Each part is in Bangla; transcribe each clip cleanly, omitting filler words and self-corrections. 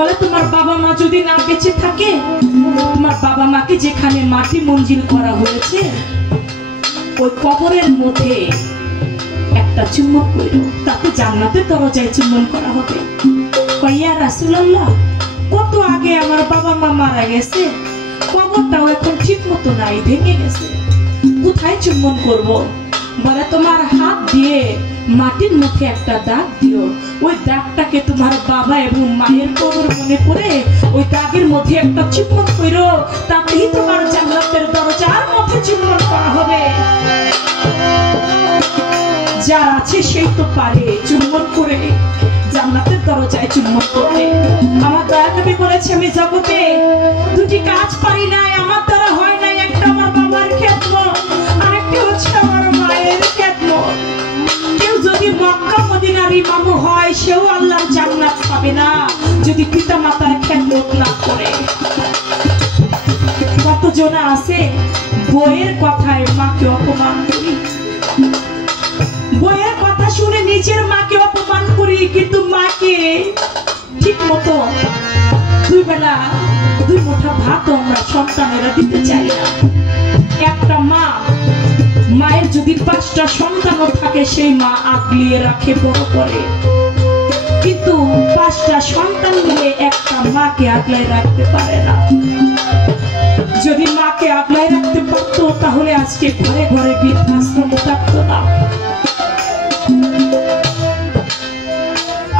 বলে তোমার বাবা মা যদি না বেঁচে থাকে, তোমার বাবা মাকে যেখানে মাটি মঞ্জিল করা হয়েছে ওই কবরের মধ্যে একটা চুম্বন করো, তাতে জান্নাতের দরজায় চুম্বন করা হবে। কইয়া রাসূলুল্লাহ, কত আগে আমার বাবা মা মারা গেছে, কবরটাও এখন ঠিক মতো নাই, ভেঙে গেছে, কোথায় চুম্বন করব? বলে তোমার হাত দিয়ে মাটির মুখে একটা দাগ দিও, ওই দাগটাকে তোমার বাবা এবং মায়ের কবর মনে করে ওই দাগের মধ্যে একটা চুম্বন করো, তাতেই তোমার জান্নাতের দরজার মধ্যে চুম্বন করা হবে। যার আছে সেই তো পারে চুম্বন করে জান্নাতের দরজায় চুম্বন করতে। আমার দয়া নবী বলেছে, আমি জগতে দুটি কাজ পারি নাই, আমার দ্বারা হয় নাই। একটা আমার বাবার খেদমত, আরেকটা হচ্ছে আমার মায়ের খেদমত। কেউ যদি মক্কা মদিনার ইমাম হয়, সেও আল্লাহর জান্নাত পাবে না যদি পিতা মাতার খেদমত না করে। কতজন আছে বইয়ের কথায় মাকে অপমান করি, বইয়ের কথা শুনে নিজের মাকে অপমান করি, কিন্তু মাকে ঠিক মতো দুই বেলা দুই মুঠা ভাত আমরা সন্তানেরা দিতে চাই না। একটা মা, মায়ের যদি 5টা সন্তানও থাকে, সেই মা আগলিয়ে রাখে, বড় করে, কিন্তু 5টা সন্তান মিলে একটা মাকে আগলায় রাখতে পারে না। যদি মাকে আগলায় রাখতে পারতো, তাহলে আজকে ঘরে ঘরে বৃদ্ধাশ্রম থাকতো না।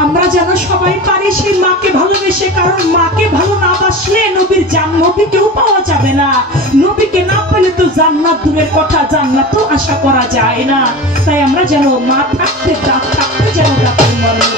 আমরা যেন সবাই পারি সেই মাকে ভালোবেসে, কারণ মাকে ভালো না বাসলে নবীর নবীকেও পাওয়া যাবে না। নবীকে না পেলে তো জান্নাত দূরের কথা, জান্নাতও আশা করা যায় না। তাই আমরা যেন মা থাকতে যেন ডাক্তার মরণ